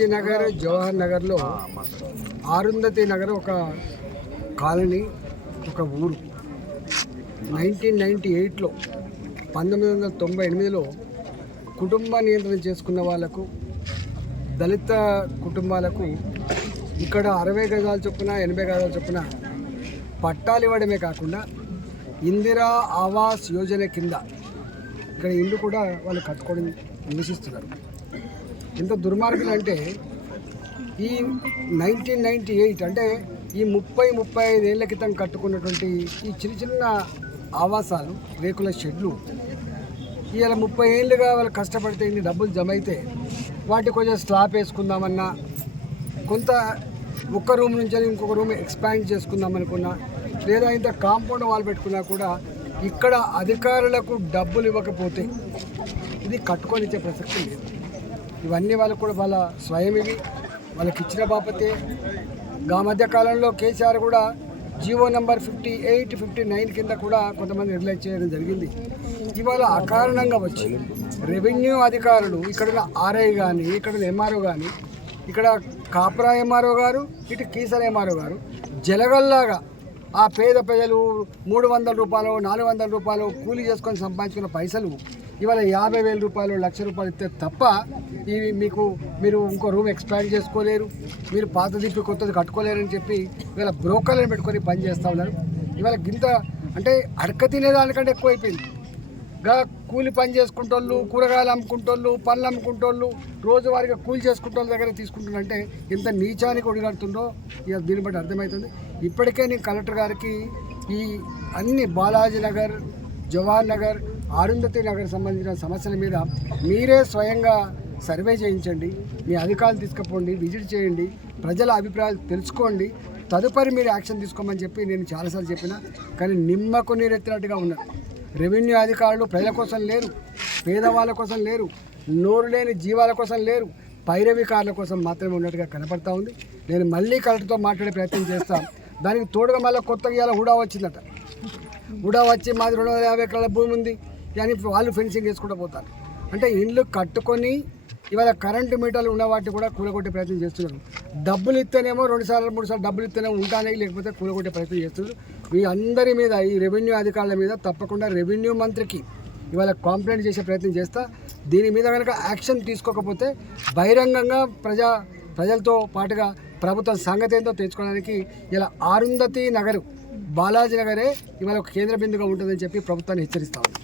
బాలాజీ నగర్ జవహర్ నగర్లో ఆరుంధతి నగర్ ఒక కాలనీ, ఒక ఊరు. 1998లో 1998లో కుటుంబ నియంత్రణ చేసుకున్న వాళ్ళకు, దళిత కుటుంబాలకు ఇక్కడ 60 గజాల చొప్పున 80 గజాల చొప్పున పట్టాలు ఇవ్వడమే కాకుండా ఇందిరా ఆవాస్ యోజన కింద ఇక్కడ ఇల్లు కూడా వాళ్ళు కట్టుకొని నివసిస్తున్నారు. ఎంత దుర్మార్గులు అంటే ఈ 1998 అంటే ఈ 30-35 ఏళ్ల క్రితం కట్టుకున్నటువంటి ఈ చిన్న చిన్న ఆవాసాలు, రేకుల షెడ్లు ఇవాళ 30 ఏళ్ళుగా వాళ్ళు కష్టపడితే ఇన్ని డబ్బులు జమ అయితే వాటి కొంచెం స్లాబ్ వేసుకుందామన్నా, కొంత ఒక్క రూమ్ నుంచి ఇంకొక రూమ్ ఎక్స్పాండ్ చేసుకుందాం అనుకున్నా, లేదా ఇంత కాంపౌండ్ వాల్ పెట్టుకున్నా కూడా ఇక్కడ అధికారులకు డబ్బులు ఇవ్వకపోతే ఇది కట్టుకొని ఇచ్చే ప్రసక్తి లేదు. ఇవన్నీ వాళ్ళకు కూడా వాళ్ళ స్వయం, ఇవి వాళ్ళకి ఇచ్చిన బాపతే. మధ్య కాలంలో కేసీఆర్ కూడా జీవో నెంబర్ 58, 59 కింద కూడా కొంతమంది రిలీజ్ చేయడం జరిగింది. ఇవాళ అకారణంగా వచ్చి రెవెన్యూ అధికారులు, ఇక్కడున్న ఆర్ఐ కానీ, ఇక్కడున్న ఎంఆర్ఓ కానీ, ఇక్కడ కాపురా ఎంఆర్ఓ గారు, ఇటు కీసర ఎంఆర్ఓ గారు జలగల్లాగా ఆ పేద ప్రజలు 300 రూపాయలు 400 రూపాయలు కూలీ చేసుకొని సంపాదించుకున్న పైసలు ఇవాళ 50,000 రూపాయలు, 1,00,000 రూపాయలు ఇస్తే తప్ప ఇవి మీరు ఇంకో రూమ్ ఎక్స్పాండ్ చేసుకోలేరు, మీరు పాత దిప్పి కొత్తది కట్టుకోలేరని చెప్పి ఇవాళ బ్రోకర్లను పెట్టుకొని పని చేస్తూ ఉన్నారు. ఇవాళ గింత అంటే అడక తినేదానికంటే ఎక్కువైపోయింది. కూలి పని చేసుకుంటోళ్ళు, కూరగాయలు అమ్ముకుంటోళ్ళు, పళ్ళు అమ్ముకుంటోళ్ళు, రోజువారీగా కూలి చేసుకుంటోళ్ళ దగ్గర తీసుకుంటున్నారంటే ఎంత నీచానికి ఒడిగడుతుందో ఇక దీన్ని బట్టి అర్థమవుతుంది. ఇప్పటికే నేను కలెక్టర్ గారికి ఈ అన్ని బాలాజీ నగర్, జవహర్ నగర్, ఆరుంధతి నగర్ సంబంధించిన సమస్యల మీద మీరే స్వయంగా సర్వే చేయించండి, మీ అధికారులు తీసుకుపోండి, విజిట్ చేయండి, ప్రజల అభిప్రాయాలు తెలుసుకోండి, తదుపరి మీరు యాక్షన్ తీసుకోమని చెప్పి నేను చాలాసార్లు చెప్పిన. కానీ నిమ్మకు నీరెత్తినట్టుగా ఉన్నారు. రెవెన్యూ అధికారులు ప్రజల కోసం లేరు, పేదవాళ్ళ కోసం లేరు, నోరు లేని జీవాల కోసం లేరు, పైరవికారుల కోసం మాత్రమే ఉన్నట్టుగా కనపడతా ఉంది. నేను మళ్ళీ కలెక్టర్తో మాట్లాడే ప్రయత్నం చేస్తాను. దానికి తోడుగా మళ్ళీ కొత్తగా ఇవాళ హుడా వచ్చిందట. హుడా వచ్చి మాది 250 ఎకరాల భూమి ఉంది అని వాళ్ళు ఫెన్సింగ్ వేసుకుంటూ పోతారు. అంటే ఇండ్లు కట్టుకొని ఇవాళ కరెంటు మీటర్లు ఉన్న వాటిని కూడా కూలగొట్టే ప్రయత్నం చేస్తున్నారు. డబ్బులు ఇస్తేనేమో 2 సార్లు 3 సార్లు డబ్బులు ఇస్తేనేమో ఉంటానే, లేకపోతే కూలగొట్టే ప్రయత్నం చేస్తున్నారు. ఈ అందరి మీద, ఈ రెవెన్యూ అధికారుల మీద తప్పకుండా రెవెన్యూ మంత్రికి ఇవాళ కంప్లైంట్ చేసే ప్రయత్నం చేస్తా. దీని మీద కనుక యాక్షన్ తీసుకోకపోతే బహిరంగంగా ప్రజలతో పాటుగా ప్రభుత్వం సంగతి ఏంటో తెచ్చుకోవడానికి ఇలా ఆరుంధతి నగరు, బాలాజీ నగరే ఇవాళ ఒక కేంద్ర బిందుగా ఉంటుందని చెప్పి ప్రభుత్వాన్ని హెచ్చరిస్తా ఉంది.